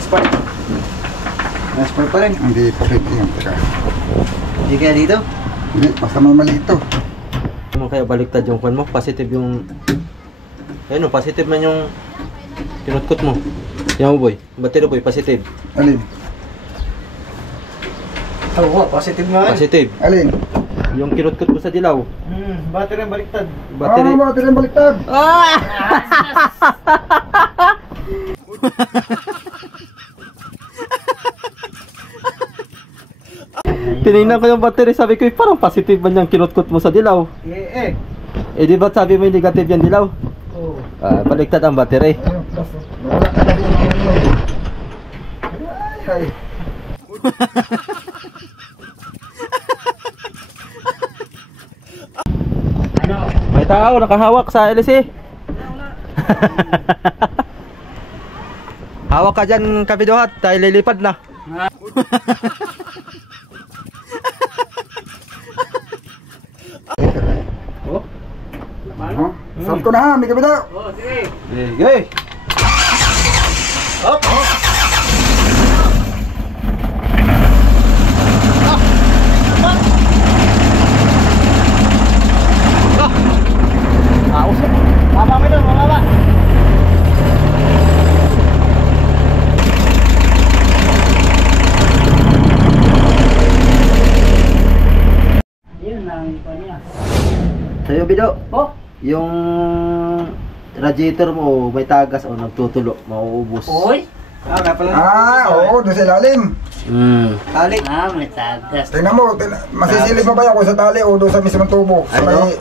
spark. Na-spark pa rin. Hindi pa rin yun. Teka. Hindi kaya dito? Hindi, basta may mali ito. Naman kaya baliktad yung kwan mo? Positive yung... Ayun o, positive man yung... Kinutkot mo. Yan mo boy. Battery boy, positive. Alin? Oo, positive nga. Positive. Alin? Yung kinutkot mo sa dilaw. Battery ang baliktad. Battery. Battery ang baliktad. Ah! Tinignan ko yung battery, sabi ko, parang positive man yung kinutkot mo sa dilaw. Eh di ba sabi mo yung negative yung dilaw? Oo. Baliktad ang battery. Ayun, basta. Wala ka na din yung ano. Ay. May tao nakahawak sa LC. Hawak ka dyan, kapidohat, tayo lilipad na. Oh? Ano? Start ko na ha, may gabi daw. Oh, sige. Sige. Up. Mama mo doon, mama. Yun ang ipa niya. Sa'yo, Bido. Oh? Yung radiator mo may tagas o nagtutulo, mauubos. Oy? Kaya pala. Oo, doon sa ilalim. Tali. May tagas. Tingnan mo, masisilip mo ba yan kung sa tali o doon sa mismong tubo? Sa Ano? may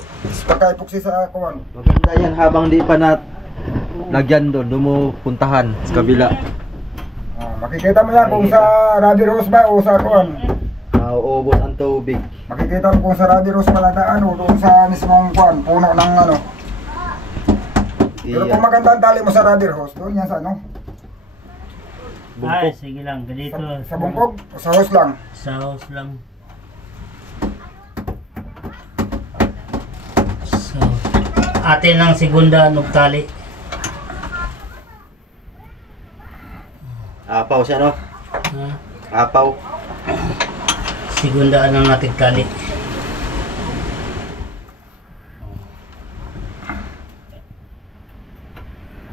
pagka-epoxy sa kuwan. Maganda yan habang di pa na lagyan doon mo puntahan sa kabila. Makikita mo yan kung sa rubber hose ba o sa kuwan. Mauubos ang tubig. Makikita mo kung sa rubber hose maladaan o doon sa mismong kuwan, puno ng ano. Pero kung maganda ang tali mo sa rubber hose, doon yan sa ano? Ay, sige lang. Ganito. Sa bungkog o sa hose lang? Sa house lang. So, atin ang segunda ng tali. Apaw siya, no? Ha? Apaw. Segundaan ng ating tali.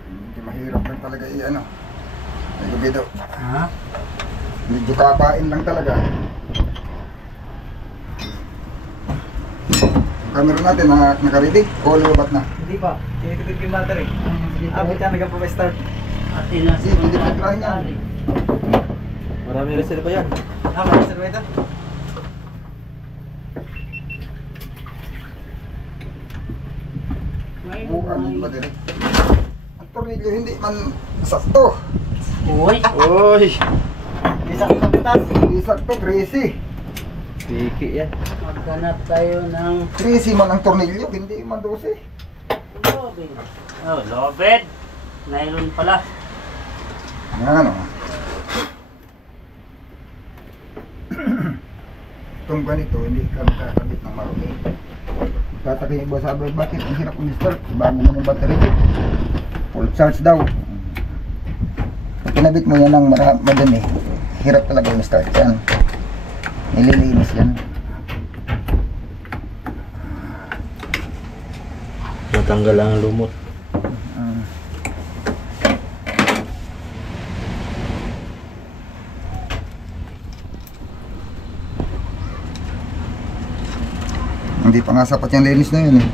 Hindi mahirap lang talaga i-ano. May gabi daw. Ha? Medyo kapain lang talaga. Camera natin naka-ready? O lubat na? Hindi pa. Tinitipid yung battery. Abot yan, nagpa-start. Atin ang Hindi, hindi pa try niya. Marami reserve pa yan. Reserve ito? Bukan ba direct? Ang tornilyo hindi man sakto. Uy! Uy! Isang kapitas. Hindi sakto, crazy. Piki yan. Maghanap tayo ng Crazy man ang tornilyo, hindi man 12. lobed. Oh, lobed. Nylon pala. Yan o. Itong ganito, hindi ka makakabit ng marumi. Tataki yung iba sabi, bakit ang hirap i-start? Bago mo ng battery. Full charge daw. Pag kinabit mo yan ng madami, hirap talaga yung start yan. Nililinis yan. Matanggal ang lumot. Hindi pa nga sapat yung linis na yun eh.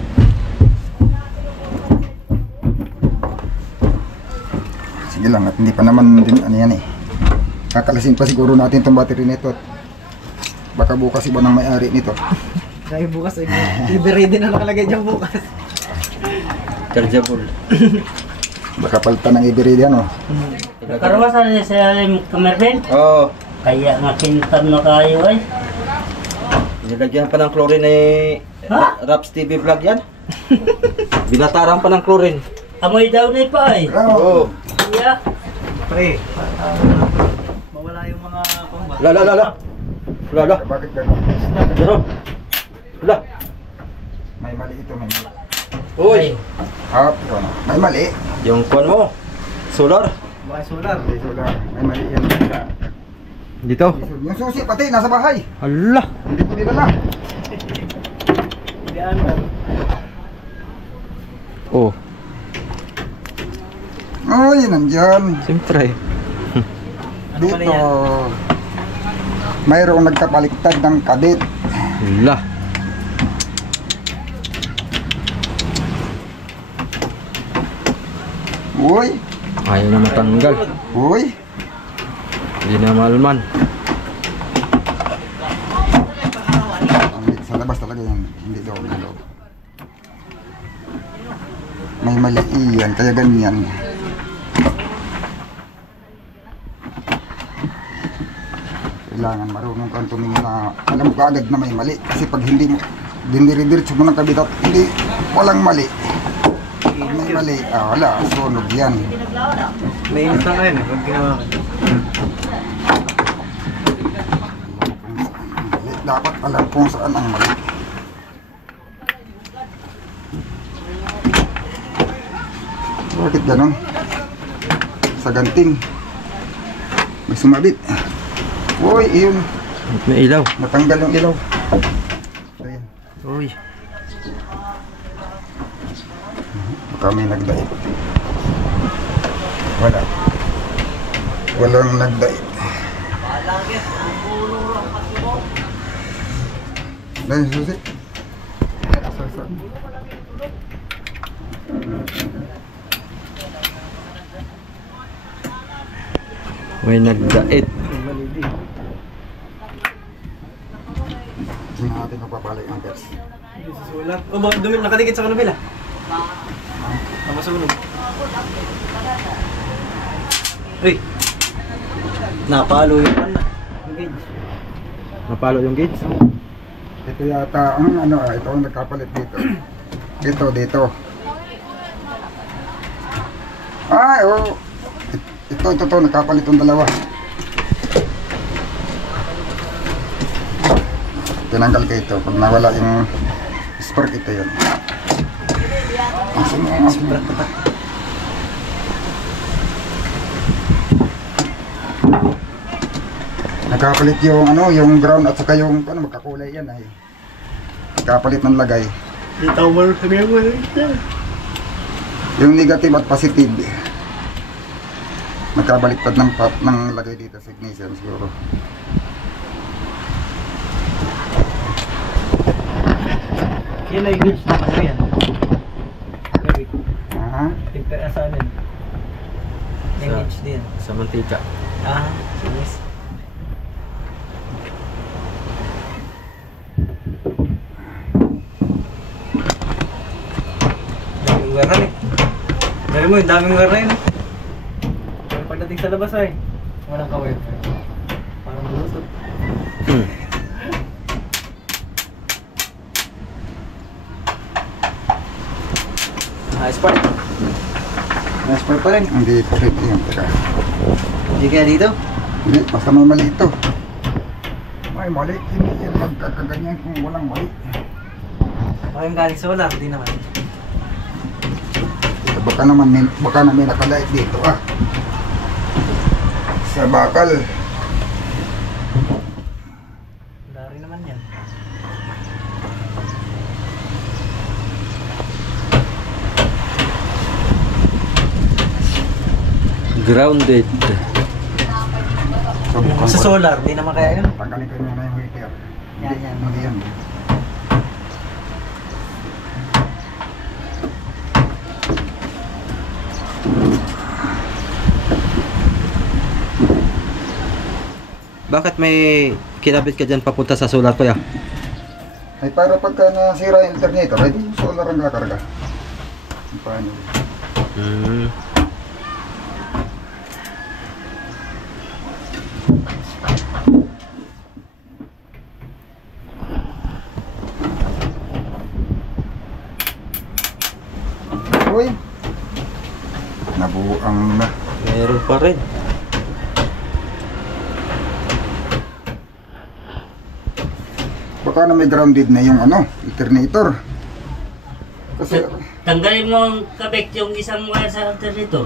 Sige lang at hindi pa naman din ano yan eh. Kakalasin pa siguro natin itong battery nito at baka bukas iba ng may-ari nito. Kaya bukas, i-ready na nakalagay dyan bukas. Chargeable. Baka palitan ng ibiridi ano. Karawasan niya sa alim kamerben? Oo. Kaya makintab na kayo ay. Nilagyan pa ng chlorine eh. Raps TV vlog yan. Binataran pa ng chlorine. Amoy daw na pa ay. Oo. Iya. Pre, mawala yung mga pangba. Lala. Bakit gano'n? Pero. Wala. May mali ito, may mali. Uy. Ito na. May mali. Yung kwan mo. Solar. Baka solar. Hindi, solar. May mali yan. Dito. Yung susi pati, nasa bahay. Hala. Hindi ko nilala. Hindi ano. Oh, Oh, yun nandyan. siyempre. Ano pala Dito. yan? Mayroong nagkapaliktad ng kadit. Hala. Uy. Ayaw na matanggal. Uy. Hindi na malman. Sa labas talaga yan. Hindi daw. Hindi daw. May mali yan. Kaya ganyan. Kailangan marunong kang tumingin na alam mo kaagad na may mali. Kasi pag hindi mo diniridiretso mo ng kabit at hindi walang mali. Pag may mali, wala. Sunog yan. May init na ngayon eh. Pag ginawa ko. Dapat alam kung saan ang mali. Bakit ganon? Sa ganting. May sumabit. Uy, iyon. May ilaw. Natanggal yung ilaw. Ayan. Uy. Baka may nagdait. Wala. Walang nagdait. Dahil susi. May nagdait. Hindi natin napapalay ang gas. Hindi sa solar. O bakit dumi nakadikit sa kanabila? Masunog. Uy! Napalo yung ano. Yung gauge. Napalo yung gauge. Ito yata ang ano, ito ang nagkapalit dito. Ito dito. Ay, oh. Ito, nagkapalit yung dalawa. Tinanggal ko ito. Pag nawala yung spark, ito yun. Nagkapalit yung ano, yung ground at saka yung ano, magkakulay yan ay. Nagkapalit ng lagay. Di tower sabi mo Yung negative at positive. Nagkabaliktad ng lagay dito sa ignition siguro. Yan ay gauge na ano yan. Ah, Tigpera sa amin. Yung Sa- gauge din. Sa mantika. Yes. Daming wire eh. Dali mo yung daming wire na yun. Pero pagdating sa labas ay, walang ka-wire. Parang bulusot. Hmm. Spark. Spark pa rin. hindi pa rin yun. Teka. Hindi kaya dito? Hindi, basta may mali ito. May mali. Hindi yan magkakaganyan kung walang mali. Baka yung galing sa wala, hindi naman. Baka na may nakalait dito ah. Sa bakal. Wala rin naman yan. Grounded. Subukan Sa ko. solar, di naman kaya yun. Tanggalin ko na yung heater. Yan, yan. Hindi yan. Bakit may kinabit ka dyan papunta sa solar, kuya? Ay para pagka nasira yung alternator, ay di solar ang kakarga. Paano? Hmm. Uy! Nabuang na. Meron pa rin. Baka na may grounded na yung ano, alternator. Kasi, Tanggalin mo ang kabek yung isang wire sa alternator.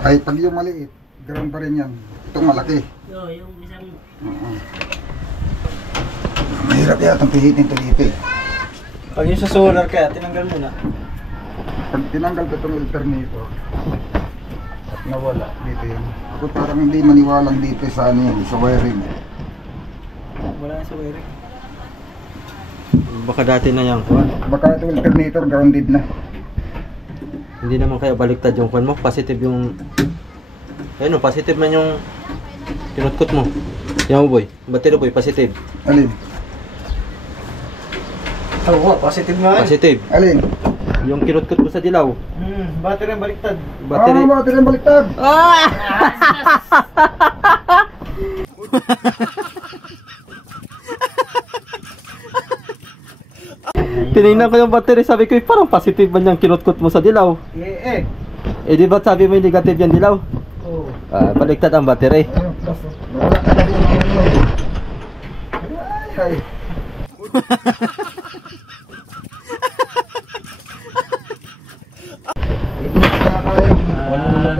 Ay, pag yung maliit, ganoon pa rin yan. Itong malaki. Yung isang... Mahirap yata ang pihitin ito dito eh. Pag yung sa solar kaya, tinanggal mo na. Pag tinanggal ko itong alternator, at nawala, dito yan. Ako parang hindi maniwalang dito sa ano yan, sa wiring. Wala na sa wiring. Baka dati na yan, kuha. Baka itong alternator grounded na. Hindi naman kaya baliktad yung kwan mo. Positive yung... Ayun, positive man yung kinutkot mo. Yan mo, boy. Battery, boy. Positive. Alin? Oo, positive nga eh. Positive. Alin? Yung kinutkot mo sa dilaw. Battery ang baliktad. Battery. Battery ang baliktad. Tinignan ko yung battery. Sabi ko, parang positive man yung kinutkot mo sa dilaw. Eh. Eh, di ba sabi mo yung negative yung dilaw? Oo. Baliktad ang battery. Ayun, plus, oh. Nawala ka na din ang ano. Ay, ay.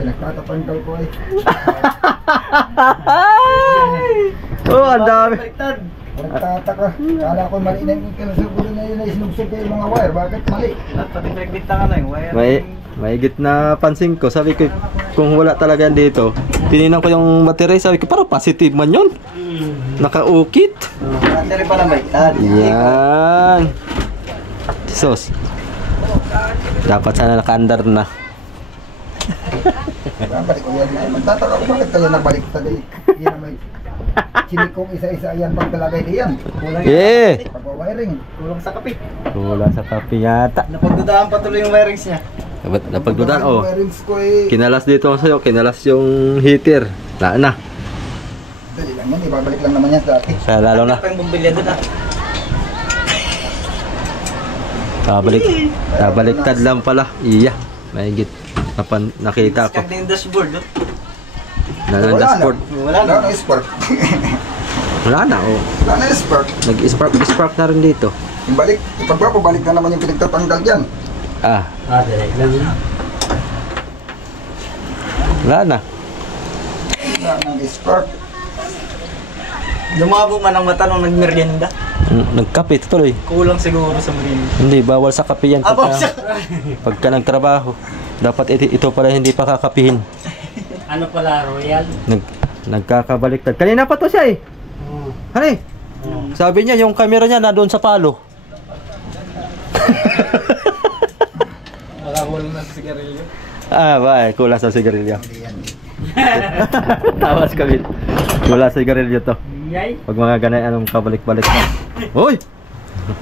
Pinagtatanggal ko ay. Oh, ang dami. Baliktad. Nagtataka. Kala ko mali na yung kinasuguro na yun na isinubsog ko yung mga wire. Bakit mali? At pati pinagbintangan na yung wire. Mahigit na pansin ko. Sabi ko, kung wala talaga yan dito, tininan ko yung battery. Sabi ko, parang positive man yun. Nakaukit. Battery pala baliktad. Yan. Sos. Dapat sana naka-under na. Babalik ko yan. Magtataka ko bakit kaya nabaliktad eh. Yan na may sinikong isa-isa yan pagkalagay diyan. Kulang Eh! pag-wiring. Kulang sa kape. Wala sa kape yata. Napagdudaan patuloy yung wirings niya. Napagdudan, oh. Wirings ko eh. Kinalas dito sa'yo. Kinalas yung heater. Wala na. Dali lang yan. Ibabalik lang naman yan sa atin. Kaya lalo na. Ano pa yung bumbilya doon ah? Nabaliktad lang pala. Iya. Mahigit. Nakita ko. Skag na yung dashboard no? Wala na dashboard. Wala na. Wala na spark. Wala na, oh. Wala na spark. Nag-spark na rin dito. Ibalik. Pabalik na naman yung pinagtatanggal dyan. Direct lang yun. Wala na. Wala nang spark. Lumabo man ang mata nung nagmerienda. Nagkape tuloy. Kulang siguro sa merienda. Hindi, bawal sa kape yan. Aba, Pagka nagtrabaho. Dapat ito pala hindi pa kakapihin. Ano pala, Royal? Nagkakabaliktad. Kanina pa to siya eh. Hani? Sabi niya yung camera niya na doon sa palo. Baka kulang na sa sigarilyo. Kulang sa sigarilyo. Tawas kami. Kulang sa sigarilyo to. Yay! Pag mga ganay anong kabalik-balik na. Uy!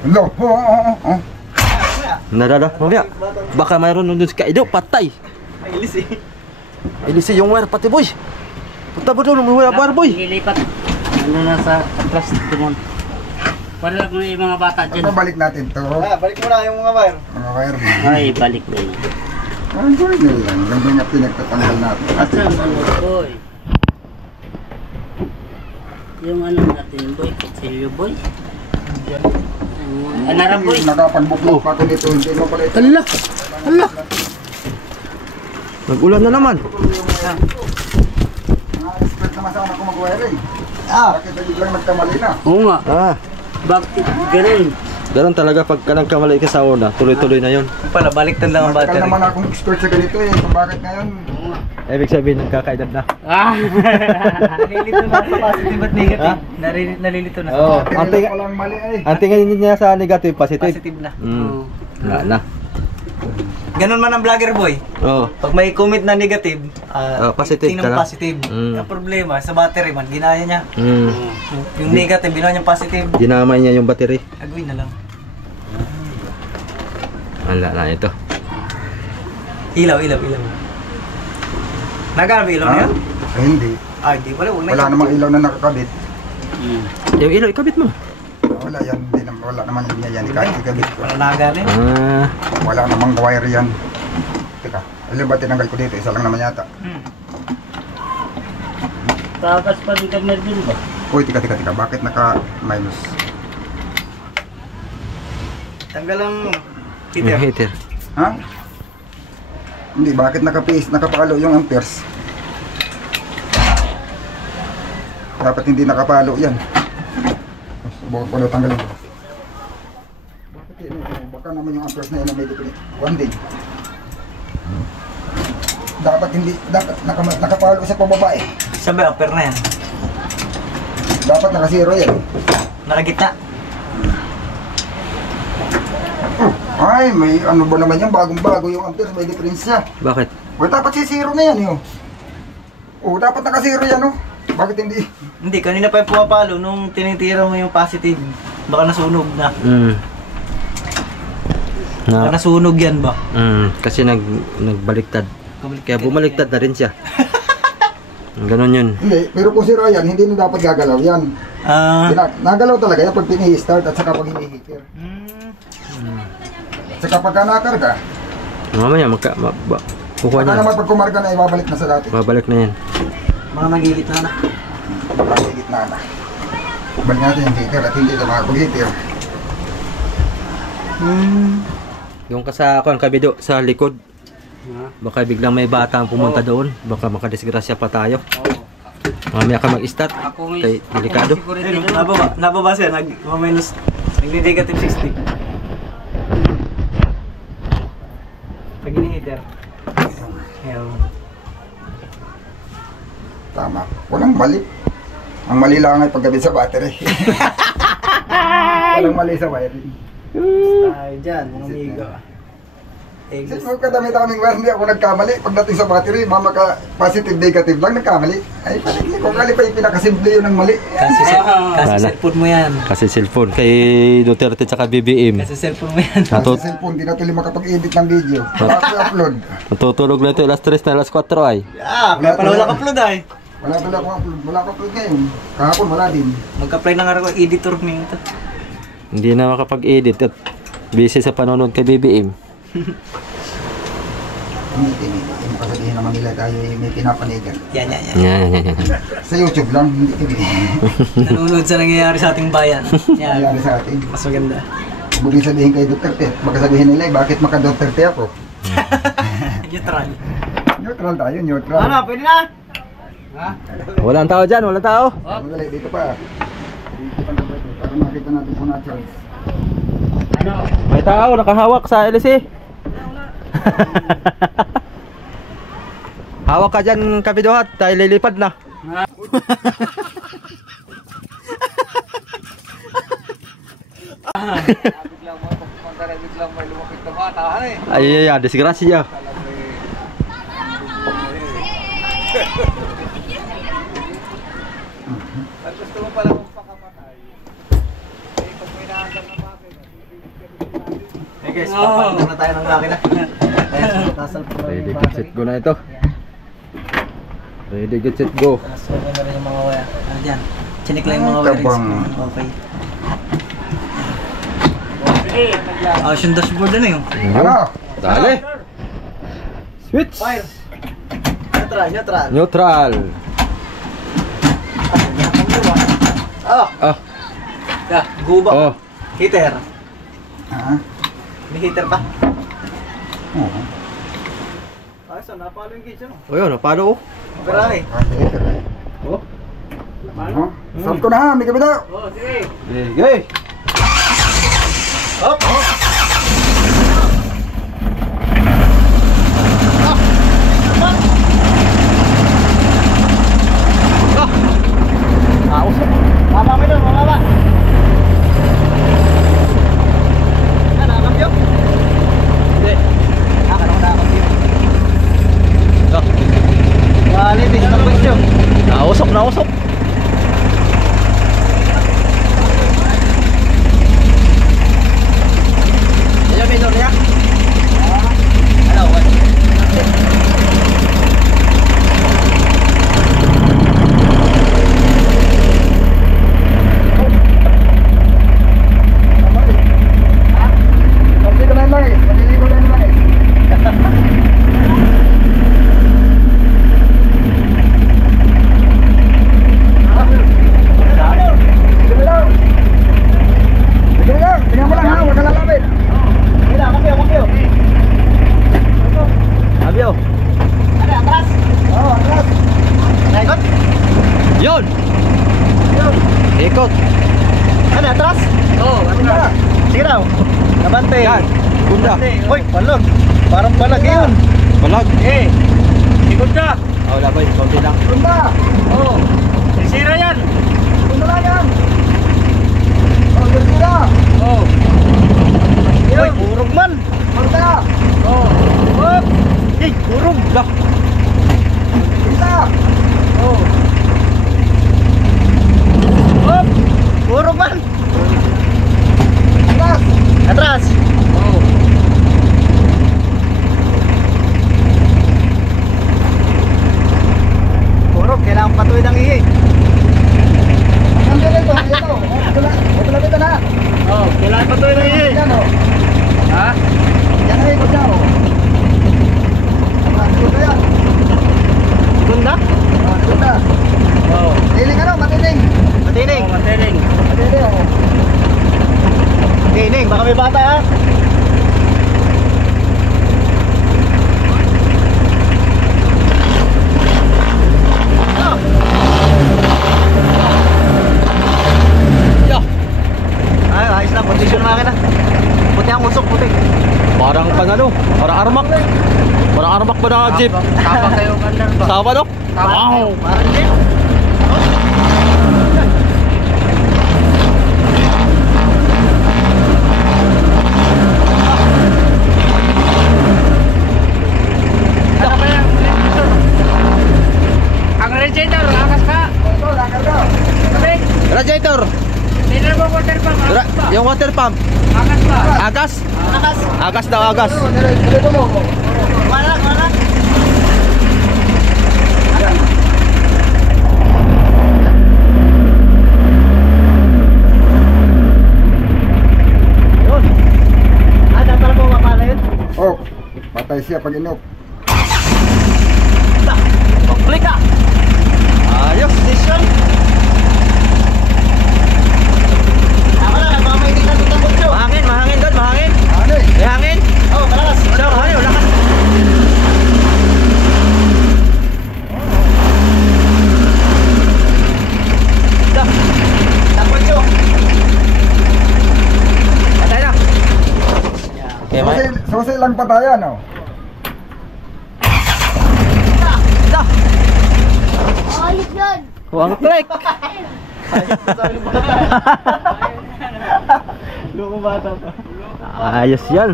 Hello. Nadada, mamaya. Baka mayroon nun si Kaido, patay. Ay, ilis eh. Ilisi yung wire pati boy. Punta mo doon, wire boy. Lilipat. Ano na sa atras doon. Para lang yung mga bata dyan. Pabalik natin to. Balik mo na yung mga wire. Mga wire. Ay, balik na yun. Ang wire lang. Ganda nga pinagtatanggal natin. Asan ano, boy? Yung ano natin, boy? Kutsilyo, boy? Anara, boy? Nakapagbuklog pa ako dito. Hindi mo pala ito. Hala! Hala! Nag-ulan na naman. Mga expert naman sa ako mag-wiring. Bakit na biglang nagkamali na? Oo nga. Bakit ganun? Ganun talaga pagka nagkamali ka sa una, tuloy-tuloy na yun. Pala, baliktad lang ang Matagal battery. naman akong expert sa ganito eh. Kung bakit ngayon? Ibig sabihin, nagkakaedad na. Nalilito na sa positive at negative. Nalilito na. Oo. Ang tingin ko lang mali ay. Ang tingin niya sa negative, positive. Positive na. Wala na. Ganun man ang vlogger boy. Oo. Pag may comment na negative, positive tingnan ka mo lang. positive. Mm. Ang problema, sa battery man, ginaya niya. Yung negative, ginawa niya positive. Dinamay niya yung battery. Agawin na lang. Wala na ito. Ilaw. Nagano ba ilaw na yan? Ay, hindi. Hindi pala. Wala namang ilaw na nakakabit. Yung ilaw, ikabit mo. Wala yan. Wala naman linya yan. Ikabit ko. Wala nagano yan. Wala namang wire yan. Teka. Alam ba tinanggal ko dito? Isa lang naman yata. Takas pa rin kami din ba? Uy, tika. Bakit naka-minus? Tanggal ang Yung heater. heater. Ha? Hindi, bakit nakapalo yung amperes? Dapat hindi nakapalo yan. Bukod pala tanggalin. Bakit yun? Baka naman yung amperes na yun may dipin. 1 day. Dapat hindi, nakapalo sa pababa eh. Sabi, upper na yan. Dapat nakasiro yan. Nakagitna. Ay, may ano ba naman yan, bagong-bago yung amperes, may difference niya. Bakit? Well, dapat si zero na yan yun. Oh, dapat nakasiro yan oh. Bakit hindi? Hindi, kanina pa yung pumapalo nung tinitira mo yung positive. Baka nasunog na. Baka nasunog yan ba? Kasi nagbaliktad. Kaya bumaliktad na rin siya. Ganon yun. Hindi, pero kung zero yan, hindi na dapat gagalaw yan. Nagalaw talaga yan pag pini-start at saka pag hinihitir. At saka pagka nakarga, Mamaya, kukuha baka niya. naman pag kumarga na, ibabalik na sa dati. Babalik na yan. Mga nagigitna na. Baka gitna na. Balik natin yung heater at hindi na makapag-heater. Yung kabido sa likod. Baka biglang may bata ang pumunta doon. Baka makadisgrasya pa tayo. Mamaya ka mag-start. Kay delikado. Ayun, nababa siya. Nagdi-negative 60. Pag ini-heater. Ayun. Tama. Walang mali. Ang mali lang ay pagkabit sa battery. Walang mali sa wiring. Tayo dyan, mga amigo. Kasi kadami kaming wire, hindi ako nagkamali. Pagdating sa battery, mama ka positive, negative lang, nagkamali. Ay, paligli ko. Kali pa yung pinakasimple yun ng mali. Kasi Wala. cellphone mo yan. Kasi cellphone. Kay Duterte tsaka BBM. Kasi cellphone mo yan. Kasi cellphone, di na tuloy makapag-edit ng video. Wala ko upload. Natutulog na ito alas 3 na alas 4 ay. Kaya pala wala ka upload ay. Wala tuloy ako upload. Wala ko upload ngayon. Kahapon, wala din. Mag-apply na nga ako editor nito. Hindi na makapag-edit at busy sa panonood kay BBM. Hindi mo kasabihin naman nila tayo may pinapanigan. Yan. Yan. Sa YouTube lang, hindi kami. Nanonood sa nangyayari sa ating bayan. Yan. Nangyari sa atin. Mas maganda. Buling sabihin kay Duterte. Baka sabihin nila, bakit maka-Duterte ako? Neutral. Neutral tayo, neutral. Ano, pwede na? Ha? Walang tao dyan, walang tao. Madali, dito pa. Dito pa na ba ito? Para makita natin kung na-charge. May tao, nakahawak sa LC. Hawak ka dyan, kabidohat, dahil lilipad na. Ay, disgrasya. Hey guys, papalitan na tayo ng makina. Ready, get set, go na ito. Ready, get set, go. So, na rin yung mga wire. Ano dyan? Chinik lang yung mga wirings. Tabang. Okay. Yung dashboard na yun. Ano? Dali. Switch. Fire. Neutral. Neutral. Ah, guba. Oh. Heater. Ha? May heater pa. Oo. Ay, saan? Napalo yung gauge, ano? O yun, napalo oh. Marami. Oh. Ano? Start ko na ha, may kabito. Oh, sige. Sige. Hop! Mababa mo doon, mababa. Nakakambyo? Hindi. Nakakambyo. Ito. Galit eh, ang pwesto. Nausok. Konti. Yan. Gunda. Uy, palag. Parang palag yun. Balag. Ikot ka. Oh, wala ba? Konti lang. Gunda! Oo. Sisira yan. Gunda lang yan! Oh, ganda! Oo. Uy, urog man. Gunda! Oo. Hop. Hey, urog. Lah. Gunda! Oo. Hop. Urog man. Alas! Atras. Oo. Urog, kailangan patuwid ang ihi. Nandun ito, ito. Ito ito na. Oo. Kailangan pa to yung ihi. Yan o. Ha? Yan ay ikot niya o. Gunda yan. Gunda. Gunda. Oo. Tiling ano, matiling. Matining. Oo, matiling. Matiling o. Tining, baka may bata ha. Ay, ayos lang. Condition makina. Puti ang usok, puti. Parang panalo. Parang armak. Parang armak ba na jeep? Tapa kayo kandang ba? Sama no? Wow. Parang jeep. Ano ba yan? Ang radiator, akas ka. Ito, lakar ka. Kabig. Radiator. Tingnan mo water pump. Akas ba? Yung water pump. Akas ba? Agas. Akas. Agas daw agas. Dito mo. Wala, wala. Yun. Dapat pala po mapala yun. Oh, patay siya pag inop. Pag-click ka. Ayos. Position. Ako lang, baka may hindi ka tutang butyo. Mahangin, mahangin doon, mahangin. Ano eh? May hangin. Oh, malakas. So, mahangin, wala ka. Tutang butyo. Patay na. Okay, may. Susi lang patayan o. Da. Ayos yan! Huwag click. Lukong bata pa. Ayos yan.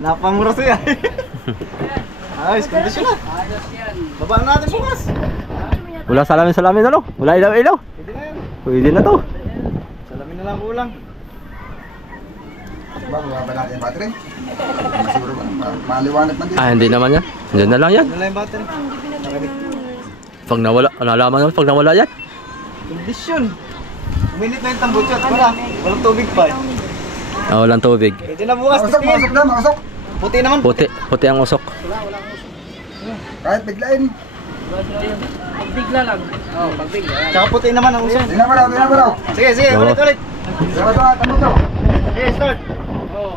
Napamuro siya. Ayos, kondisyon na. Baba na natin bukas. Wala salamin ano? Wala ilaw. Pwede na yan. Pwede na to. Salamin na lang kulang. Bang, wala ba natin yung battery? Siguro ba? Maliwanag man din. Ah, hindi naman yan. Diyan na lang yan. Ano lang yung battery? Nakabit. Pag nawala, nalaman naman pag nawala yan. Kondisyon. Uminit na yung tambutso at wala. Walang tubig pa. Ah, walang tubig. Pwede na bukas. Mausok, testingin. mausok na, mausok. Puti naman. Puti ang usok. Kahit biglain. Pagbigla lang. Oo, pagbigla. Tsaka puti naman ang usok. Tingnan mo daw. Sige, sige. Oo. Ulit. Tingnan mo daw, tamo to. Okay, start. Oo.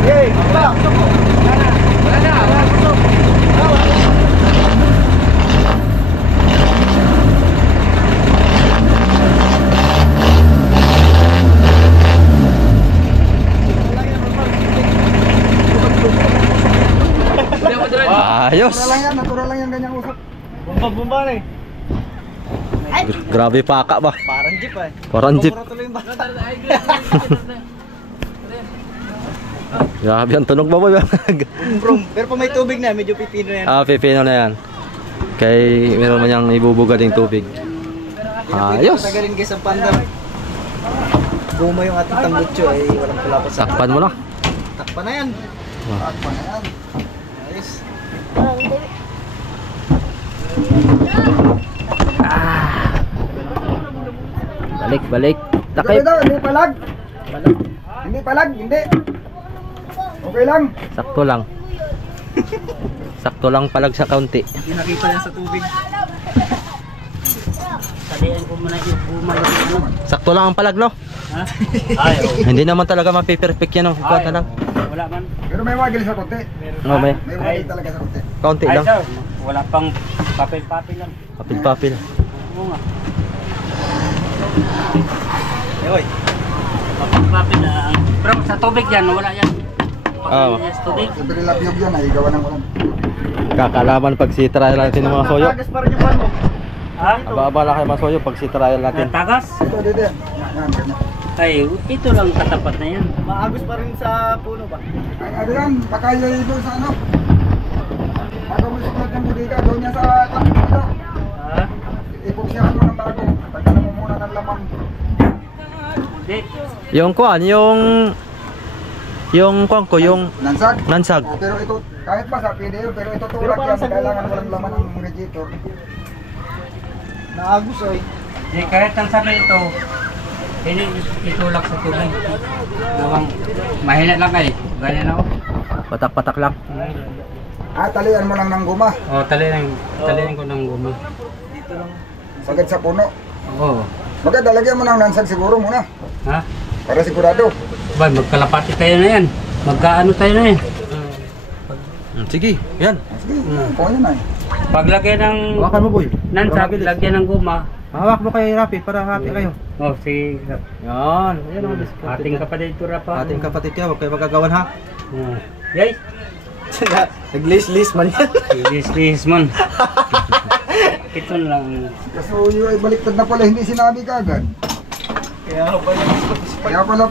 Yay! Wala! Wala na. Wala na. Ayos. Natural lang yan, ganyang usok. Bumba na eh. Grabe paka ba? Parang jeep eh. Parang jeep. Pumura tuloy yung bata. Grabe ang tunog ba boy? Brum. Pero pa may tubig na, medyo pipino yan. Ah, pipino na yan. Kay meron man niyang ibubuga ding tubig. Ayos. Tagalin guys ang pandam. Guma yung ating tambutso ay walang pulapat sa Sakpan mo na. takpan na yan. Takpan na yan. Ayos. Balik. Sabi Takip. daw, hindi palag. Hindi palag, hindi. Okay lang. Sakto lang. Sakto lang palag sa kaunti. Hindi nakita yan sa tubig. Salihan ko muna yung bumalo. Sakto lang ang palag no? Ha? Ay, oo. Hindi naman talaga mapiperfect yan. Kuha na lang. Wala man. Pero may wagil sa konti. Oh, may May wagil talaga sa konti. kaunti Ay, lang. sir. Wala pang papel-papel lang. Papil-papil. Oo nga. Yoy. Mapapapin na. Pero sa tubig yan, wala yan. Oo. Pag sa tubig. Siyempre lapyog yan, ay gawa ng ulan. Kakalaban pag si trial natin ng mga soyo. Tagas pa rin yung pan mo. Ha? Abala kayo mga soyo pag si trial natin. Tagas? Ito, dito yan. Yan, ganyan. Ay, ito lang katapat na yan. Maagos pa rin sa puno ba? Ay, ano yan, pakaya doon sa ano. Bago mo suklad ng budiga, doon niya sa kapit dito. Ha? Ipuksyahan mo ng bago. Pagkala mo muna ng lamang. Hindi. Yung kuan, yung kuan ko, yung Nansag? nansag. Oh, pero ito, kahit pa sa pwede yun, pero ito tulak yan, kailangan walang laman ng radiator. Naagos ay. Hindi, kahit ang sabi ito, hindi itulak sa tubig. Nawang, mahina lang kayo. Ganyan ako. Patak-patak lang. Talian mo lang ng guma, Oh, talian ko ng guma. sagad sa puno. Oo. Maganda, lagyan mo ng nansag siguro muna, Ha? para sigurado. Ba, magkalapati tayo na yan. Magkaano tayo na yan. Sige, yan. Sige, kuha yun ay. Paglagay ng Hawakan mo boy. nansag, lagyan ng guma. Hawak mo kay Rapi para hati kayo. Oh, sige. Yan. Yan ang Ating ka pa dito, Rapa. ating kapatid kayo, huwag kayo magagawan ha. Oh. Yay! Nag-list man yan. Lilis man. Ito lang. Kaso yun ay baliktad na pala, hindi sinabi ka agad. Kaya ba yung Kaya pala,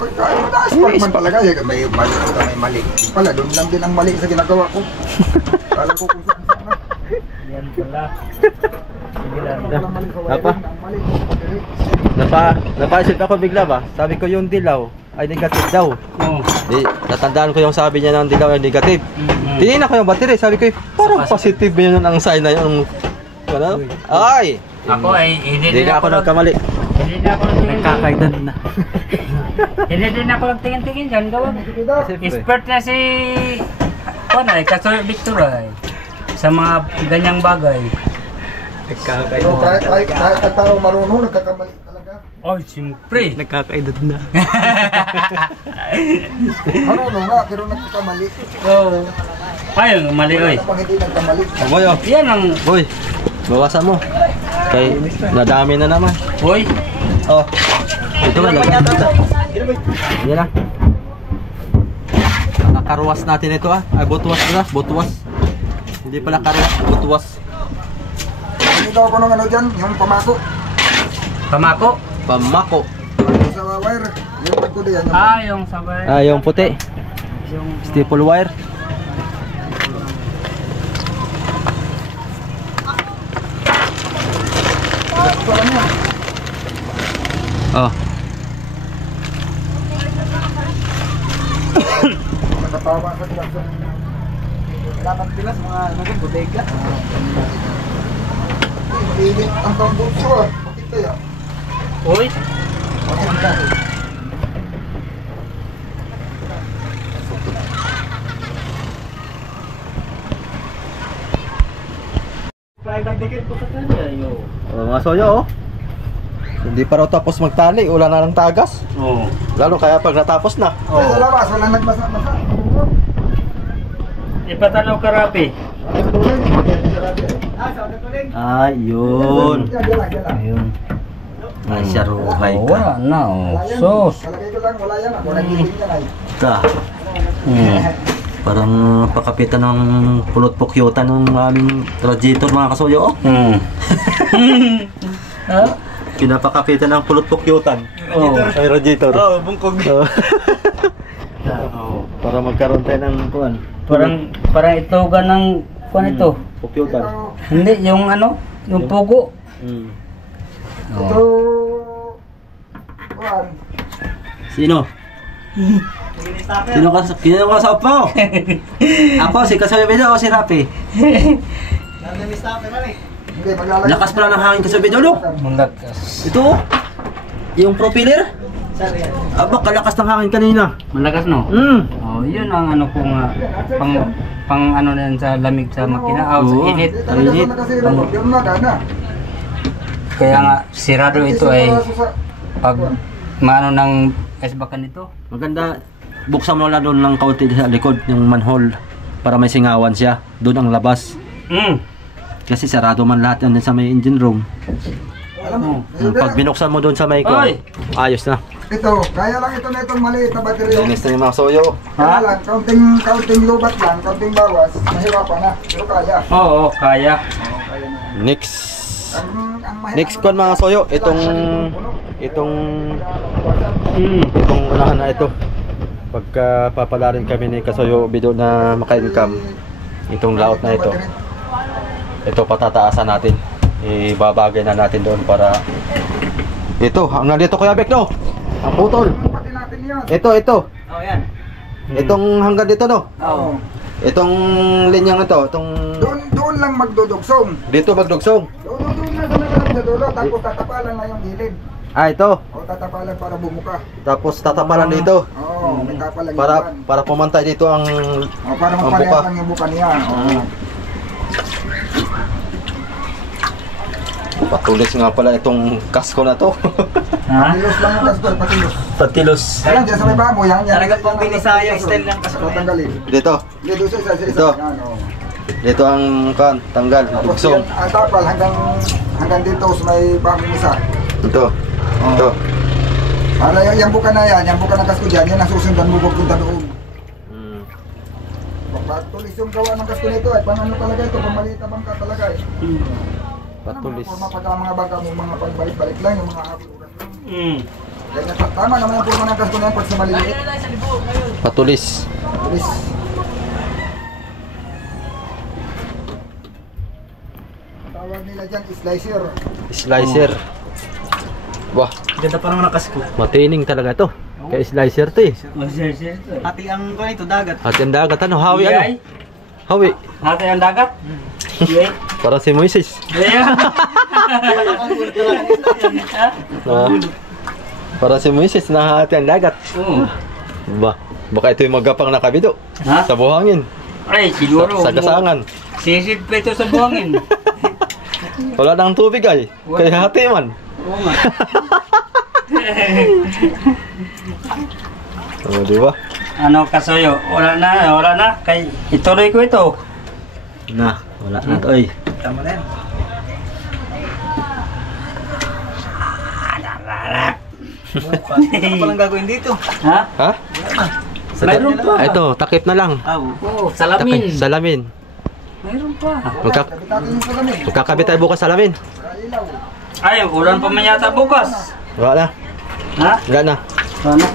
spark man talaga, may mali, may mali. Pala, doon lang din ang mali sa ginagawa ko. Kala ko kung saan saan na. Yan pala. Sige lang. Walang mali sa Apa? wiring, ang mali. Napaisip ako bigla ba? Sabi ko yung dilaw ay negative daw. Oh. Di, natandaan ko yung sabi niya ng dilaw ay negative. Mm-hmm. Tinignan ko yung battery, sabi ko parang positive yun ang sign na yun. Ano? Ay! Ako ay hindi Hindi din na ako nagkamali. Hindi na ako nagtingin. Nagkakaedad na. Hindi din ako nagtingin-tingin dyan. Gawin. Siyempre. Expert na si... Ano ay, Kasoy Victor ay. Sa mga ganyang bagay. Pero kahit ang tao marunong, nagkakamali talaga. Ay, siyempre. Nagkakaedad na. Marunong nga, pero nagkakamali. Oo. Ayun, mali oy. Ano pang hindi nagkamali? Boy, oh. Yan ang... Boy, bawasan mo. Kay nadami na naman. Hoy. Oh. Ito nga, lagyan natin. Yan na. Nakakarwas natin ito ah. Ay, butuwas na. Butuwas. Hindi pala karwas, butuwas. Ikaw ko nung ano dyan, yung pamako. Pamako. Pamako. Yung sa wire, yung pagkudo yan. Yung sabay. Ah, yung puti. Yung... Staple wire. Oh. Nakatawa sa klasa. dapat pilas mga naging bodega. Init ang pambutso ah. Bakit kaya? Uy. Bakit kaya? Dikit ko sa kanya, yo. Oh, mga soyo oh. Hindi pa raw tapos magtali, wala na ng tagas. Oo. Lalo kaya pag natapos na. Oh. Sa labas, walang nagbasa-basa. Ipatalaw ka, Rapi. Ay, yun. Ayun. Ay, siya ruhay ka. Wala na, oh. Sos. Kalagay ko lang, wala yan. Ako nagiging yan ay. Ta. Parang pakapitan ng pulot-pukyutan ng aming radiator mga kasoyo. Oh. Ha? Pinapakapitan ng pulot-pukyutan. Oh. Ay, radiator. Oh, bungkog. Oh. Para magkaroon tayo ng kuan. Parang itugan ng kuan ito. Pukyutan. Hindi, yung ano, yung pugo. Ito, kuwan. Sino? Sino kasap mo? Ako, si Kasabi Bedo o si Rapi? Hindi, maglalagay. Lakas pala ng hangin Kasabi Bedo, no? Malakas. Ito, oh. Yung propeller. Aba, kalakas ng hangin kanina. Malakas, no? Oh, yun ang ano ko nga, pang ano na yan sa lamig sa makina. Sa Oo. init. Hindi talaga siya nakasira mo. Yung nagana. Kaya nga, sirado ito ay pag maano ng icebakan ito. Maganda, buksan mo lang doon ng kaunti sa likod, yung manhole. Para may singawan siya. Doon ang labas. Kasi sarado man lahat yan sa may engine room. Alam mo, Pag binuksan mo doon sa may kuwan, Oy! ayos na. Ito, kaya lang ito na itong maliit na baterya. Linis na yung mga soyo. Kaya lang, counting lubat lang, counting bawas, mahirapan na, pero kaya. Oo, kaya. Oo, kaya na. Next. Ang Next kon mga soyo, itong unahan na ito. Pagka papalarin kami ni Kasoyo Bido na maka-income, itong layout na ito. Ito patataasan natin. Ibabagay na natin doon para ito, hanggang dito Kuya Bek, no? Ang putol. Pati natin yan. Ito. Oh, yan. Itong hanggang dito, no? Oo. Itong linyang ito, itong Doon lang magdudugsong. dito magdugsong. Doon na sa dulo, tapos tatapalan na yung gilid. Ito. O tatapalan para bumuka. Tapos tatapalan dito. Oo, may tapalan Para pumantay dito ang para ang maparehas buka. lang yung buka niya. Oo. Patulis nga pala itong kasko na to. Ha? Patilos lang yung kaskol, patilos. Patilos. Ayan, dyan sa may babo, yan. Talaga pang binisaya style ng kaskol. Tatanggalin. Dito. Dito sa isa. Ito. Yan, oo. Dito ang tanggal, Tapos dugsong. yan, ang tapal hanggang dito sa may bangong isa. Ito. Ito. Para yung buka na yan, yung buka ng kasko dyan, yan ang susundan mo pupunta doon. Mm. Patulis yung gawa ng kasko nito, ay pang ano talaga ito, pang maliit na bangka talaga eh. Patulis. Forma pagka mga bangka mo, mga pagbalik-balik lang, yung mga hapuras lang. Ganyan, tama naman yung forma ng kasko na yan pag sa maliliit. Patulis. Patulis. Tawag nila dyan, slicer. Slicer. Wah, Ganda pa naman ang kasko. matining talaga to. Kaya slicer to eh. Pati ang ito, dagat. At yung dagat ano, hawi ano? Hawi. Hati ang dagat? Yeah. Parang si Moises. Yeah. Ah, parang si Moises na hati ang dagat. Oo. Ba, baka ito yung magapang nakabido. Ha? Sa buhangin. Ay, siguro. Sa gasangan. Sisid pa ito sa buhangin. Wala nang tubig ay. Kaya hati man. Oo nga. Oh, di ba? Ano Kasoyo? Wala na. Kay ituloy ko ito. Na, wala na to ay. Tama na yan. Ano palang gagawin dito? Ha? Ha? Mayroon pa. Ito, takip na lang. Oo, salamin. Takip, salamin. Mayroon pa. Kapit natin yung salamin. Magkakabit tayo bukas salamin. Para ilaw. Ay, ulan pa man yata bukas. Wala na. Ha? Wala na. Ano?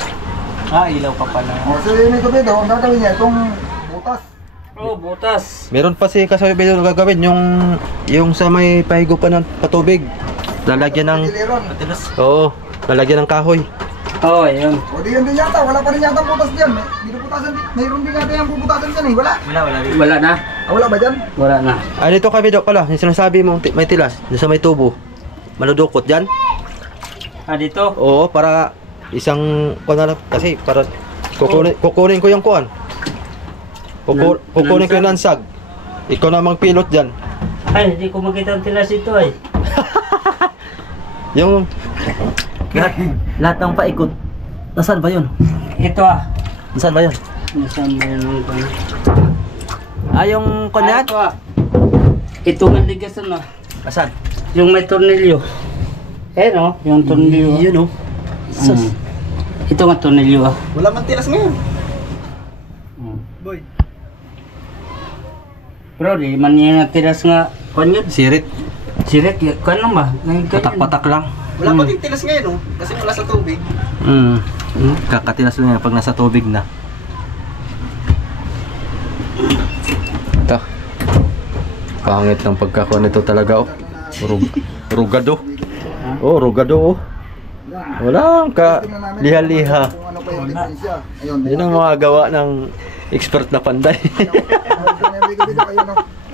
Ilaw pa pala. O, so yun ito dito, ang gagawin niya, itong butas. Oo, butas. Meron pa si Kasoy Bido na gagawin yung sa may pahigupan ng patubig. Lalagyan ng Giliron. oo, lalagyan ng kahoy. Oo, yun. O, di yun din yata, wala pa rin yata ang butas dyan. Mayroon din yata yung bubutasan dyan eh, wala. Wala. Wala na. Ah, wala ba dyan? Wala na. Ay, dito kami Bido pala, yung sinasabi mo may tilas, yung sa may tubo. Maludukot dyan. Ah, dito? Oo, para isang kasi para kukunin ko yung kuan. Kukunin ko yung nansag. Ikaw na magpilot dyan. Ay, hindi ko makita ang tilas ito ay. Yung Lahat ng paikot. Nasaan ba yun? Ito ah. Nasaan ba yun? Nasaan ba yun? Yung Ah, ito ah. Ito ang ligasan ah. Nasaan? Yung may tornilyo. Eh no, yung tornilyo. Yun oh. Ito nga tornilyo ah. Wala man tilas ngayon. Boy. Bro, di man yan natiras nga. Kwan yun? sirit, Sirit, kwan lang ba? patak-patak lang. Wala pa din tilas ngayon oh. Kasi wala sa tubig. Kakatilas lang yan pag nasa tubig na. Ito. Pangit ng pagkakuha nito talaga oh. Rugado. Oh, rugado oh. Wala ka Tingnan namin liha-liha. kung ano pa yung diferensya. Ayun. Yun ang mga gawa ng expert na panday.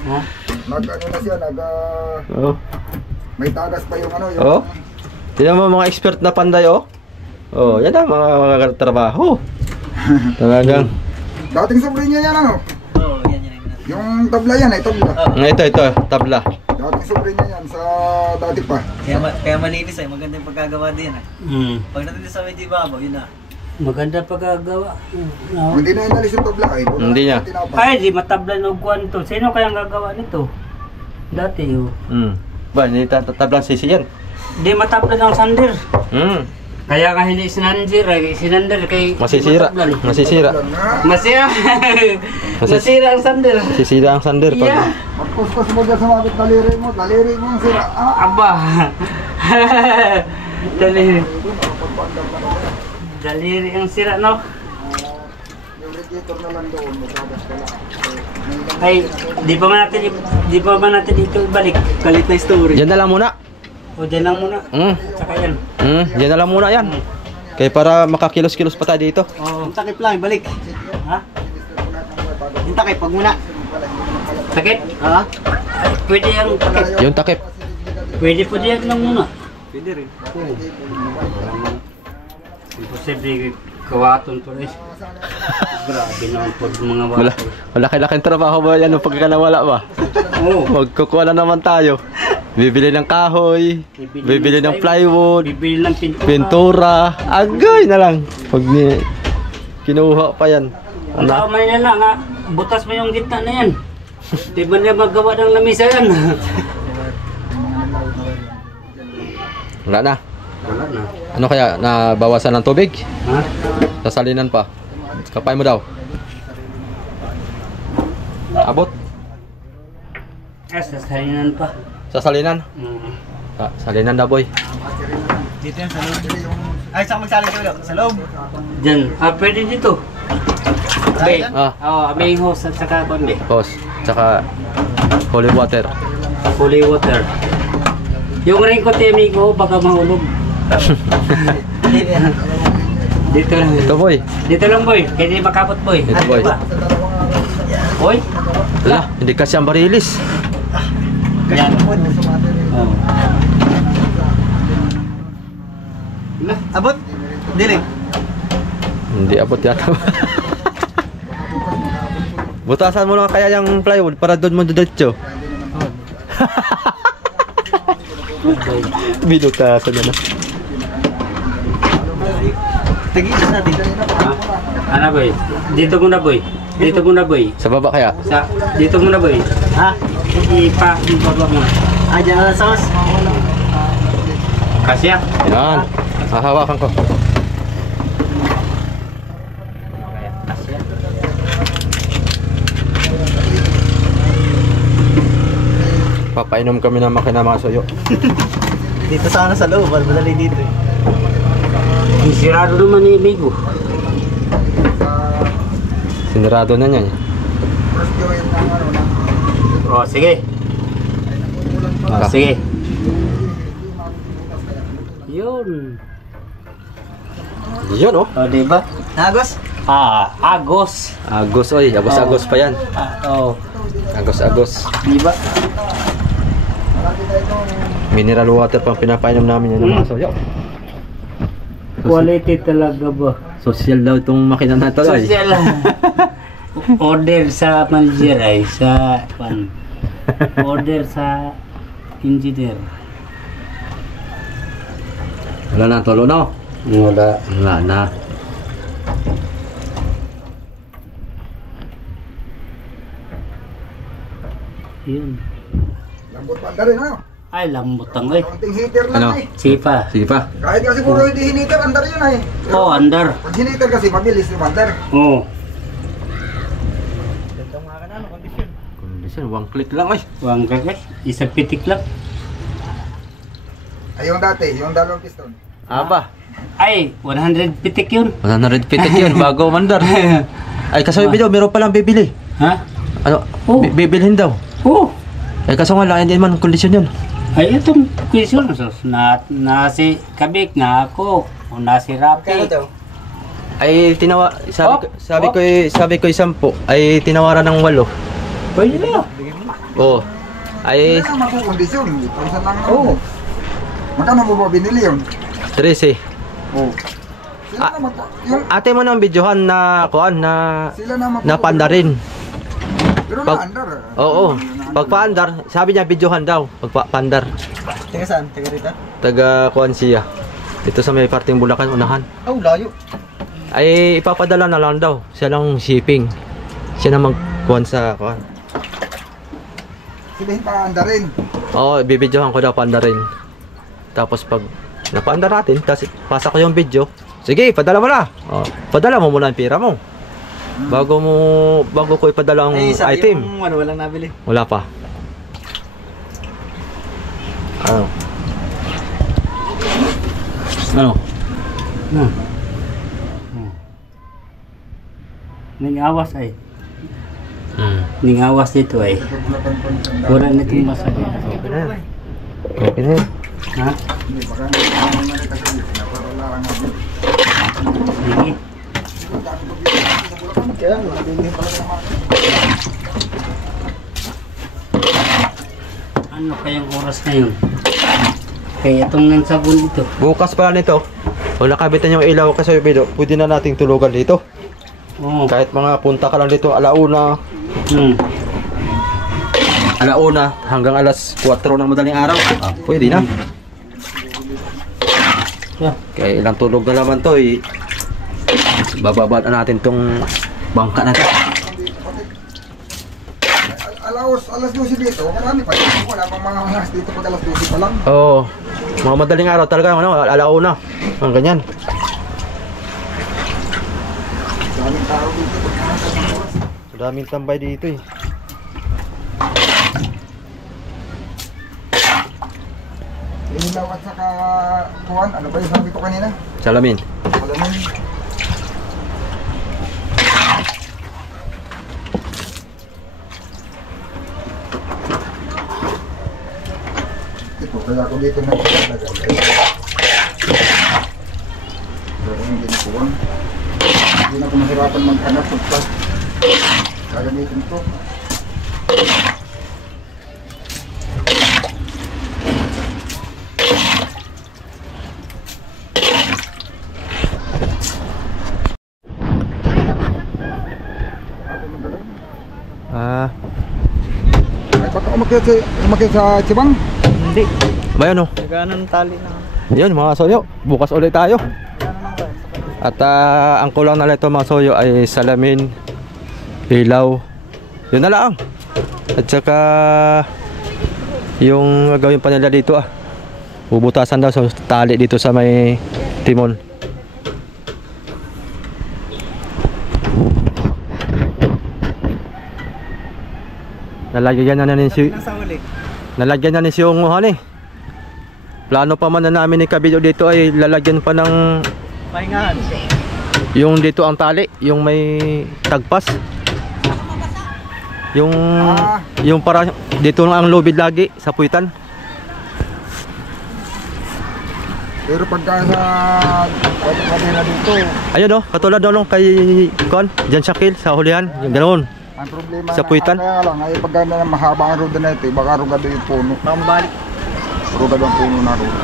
Ha? Nag-ano na siya, Oh. may tagas pa yung ano. Yung, Oh. Tingnan mo mga expert na panday oh. Oh, yan ang mga trabaho. Talagang. Dating sobre niya yan ano. Oo, yan. Yung tabla yan ay tabla. Ito, tabla. Dating sobre niya yan sa dati pa. Kaya malinis ay maganda yung pagkagawa din ah. Pagdating sa medyo ibabaw, yun ah. Maganda pagkagawa. No. Hindi na inalis yung tabla ay. Hindi niya. Ay, di matablan ng kwan to. Sino kayang gagawa nito? Dati oh. Ba, hindi tablang sisi yan. Di matablan ng sander. Kaya nga hindi sinander kay Masisira. Masisira. Masira. Masira ang sander. Sisira ang sander pag... Yeah. Magkuskus mo dyan sa mga daliri mo ang sira. Aba. Daliri. Daliri ang sira, no? Yung radiator na lang doon, magkagas ka lang. Ay, di pa man natin ito ibalik. Kalit na story. Yan na lang muna. O, dyan lang muna. Saka yan. Yan na lang muna yan. Kaya para makakilos-kilos pa tayo dito. Oo. Yung takip lang, balik. Ha? Yung takip, pag muna. Sakit? Ha? Pwede yung takip. Yung takip. Pwede po diyan lang muna. Pwede rin. Imposible kawaton po rin. Grabe naman po mga Wala, waton. malaki-laking trabaho ba yan pagka nawala ba? Oo. Magkukuha na naman tayo. Bibili ng kahoy, bibili ng plywood, Bibili ng pintura. pintura, agay na lang. Pag kinuha pa yan. Ang tao man yan lang ha. Butas mo yung gitna na yan. Di ba niya magawa ng lamisa yan? Wala na. Wala na. Ano kaya? Nabawasan ng tubig? Ha? Sasalinan pa. Kapay mo daw. Abot. Sasalinan pa. Sasalinan. Salinan daw boy. Dito yan sa loob. Ay, saan magsaling kayo? Sa loob. Diyan. Pwede dito. Abay. Ah. Oo, abay yung hose at saka konde. Hose. Tsaka holy water. Holy water. Yung raincoat ni amigo, baka mahulog. Dito lang. Ito boy. Dito lang boy. Kaya di makapot boy. Ito, boy. Boy. Wala, hindi kasi ang barilis. Yan. Oh. Abot? Dili. Hindi abot yata. Butasan mo lang kaya yung plywood para doon mo diretso. Binutasan na. Tagilid natin. Ano boy? Dito muna boy. Dito muna boy. Sa baba kaya? Dito muna boy. Ha? Ipa-baba mo. Ah, dyan na lang sauce. Kasya. Yan. Hahawakan ko. Kasya. Papainom kami ng makina mga soyo. Dito sana sa loob, madali dito eh. Sirado naman ni amigo. Sinarado na niya. Oh, sige. Ah. Sige. Yun. Yun oh. O, diba? Agos? Agos. Agos oy. Agos-agos pa yan. Oh, Agos-agos. diba? Mineral water pang pinapainom namin yan ng mga soyo. Quality talaga ba? Social daw itong makina na ito ay. Social lang. Order sa manager ay sa order sa engineer. Wala na tolo no? Wala. Wala na. Yun. Lambot banda rin ano? Ay, lambot ang eh. Konting heater lang Ano? eh. Sipa. Sige pa. Kahit kasi puro hindi hiniter, andar yun ay. Oh, under. Pag hiniter kasi mabilis yung andar. Oh. Condition, one click lang ay. Wang kagay. Isang pitik lang. Ay yung dati, yung dalawang piston. Aba. Ay, 100 pitik yun. 100 pitik yun bago mandar. Ay kaso yung video, meron palang bibili. Ha? Ano? Oh. Bibilhin daw. Oh. Ay kaso nga lang, hindi man kondisyon yun. Ay, itong question. Na si Kabik, na ako. O na si Rapi. Ay sabi ko 10 ay tinawaran ng 8. Pwede na. Oo. Ay Hindi na makukondisyon. Pausan lang ako. Magkano mo ba binili yun? 13. Oo. Sila Ah. na yung Ate mo nang videohan na kuan na sila na napanda rin. Pero Pag- na andar. Oo. Pag paandar, sabi niya videohan daw. Pag paandar. Taga saan? Taga rita? Taga kuan siya. Dito sa may parting Bulacan unahan. Oh, layo. Ay ipapadala na lang daw. Siya lang shipping. Siya na magkuhan sa kuan. Sila pa andar rin. Oo, bibidyohan ko daw paanda rin. Tapos pag Napaandar natin, tapos pasa ko yung video. Sige, padala mo na. Oh, padala mo muna ang pera mo. Bago ko ipadala ang item. Yung ano, walang nabili. Wala pa. Ano? Ano? Ning-awas ay. Ning-awas dito ay. Wala na itong masakit. Okay na yan. Okay na yan. Ha? Hindi, baka naman kasi naparala lang ako. Sige. Kaya, mabili pala naman. Ano kayang oras na yun? Kaya itong ng sabon dito. Bukas pala nito. Kung nakabitan yung ilaw kasi yung video, pwede na nating tulugan dito. Oo. Kahit mga punta ka lang dito, alauna. Alauna hanggang alas 4 ng madaling araw. Pwede na. Yeah. Kaya ilang tulog na naman to eh. Bababa na natin tong bangka na to. Alas 12 dito, marami pa. Wala pang mga oras dito pag alas 12 pa lang. Oo. Mga madaling araw talaga, ano, alauna. Ang ganyan. Daming tao dito. Daming tambay dito eh. Inilaw at saka kuwan, ano ba yung sabi ko kanina? Salamin. Wala na yun. Ito, kaya ako dito naglalagay. Pero hindi na kuwan. Hindi na ako mahirapan maghanap pagka gagamitin ko. Ay, baka umakyat sa Chibang? Hindi. Ba yan oh. Nagano ng tali na. Yun mga soyo, bukas ulit tayo. At ang kulang na nito mga soyo ay salamin, ilaw. Yun na lang. At saka yung gagawin pa nila dito bubutasan daw sa tali dito sa may timon. Nalagyan na ni si Nasa uli. Nalagyan na ni si Unguhan eh. Plano pa man na namin ni kabidyo dito ay lalagyan pa ng Pahingahan. yung dito ang tali, yung may tagpas. Yung yung para dito lang ang lubid lagi sa puwitan. Pero pagka sa kadena dito, Ayun oh, katulad nung kay Kon, Jan Shakil sa hulihan, yung ganoon. ang problema Sa puwitan? kaya lang, ay pagka na mahaba ang ruda na ito, baka rugado yung puno. Pambalik. Rugado ang puno na ruda.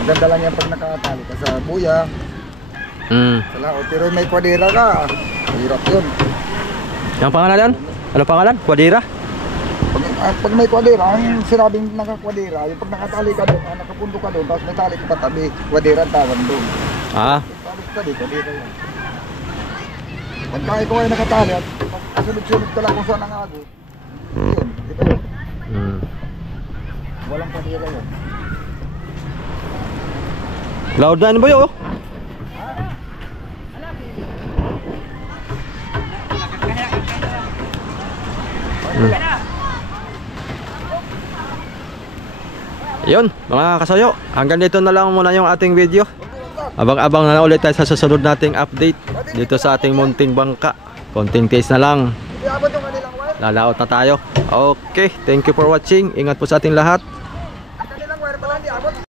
Maganda lang yan pag nakatali ka sa buya, sa laot. Pero may kwadera ka, hirap yun. Yung pangalan yan? Ano pangalan? Kwadira? Pag may kwadera, ang sinabing nakakwadera, yung pag nakatali ka doon, nakapundo ka doon, tapos may tali ka patabi, kwadera ang tawag doon. Tapos ka di, kwadera yan. Pagka ikaw ay nakatali at kasunod-sunod ka lang kung saan ang agos, yun, ito yun. Walang kwadera yun. Loud na ba yun? Yun, mga kasayo, hanggang dito na lang muna yung ating video. Abang-abang na ulit tayo sa susunod nating update dito sa ating munting bangka. Konting taste na lang. Lalaot na tayo. Okay, thank you for watching. Ingat po sa ating lahat.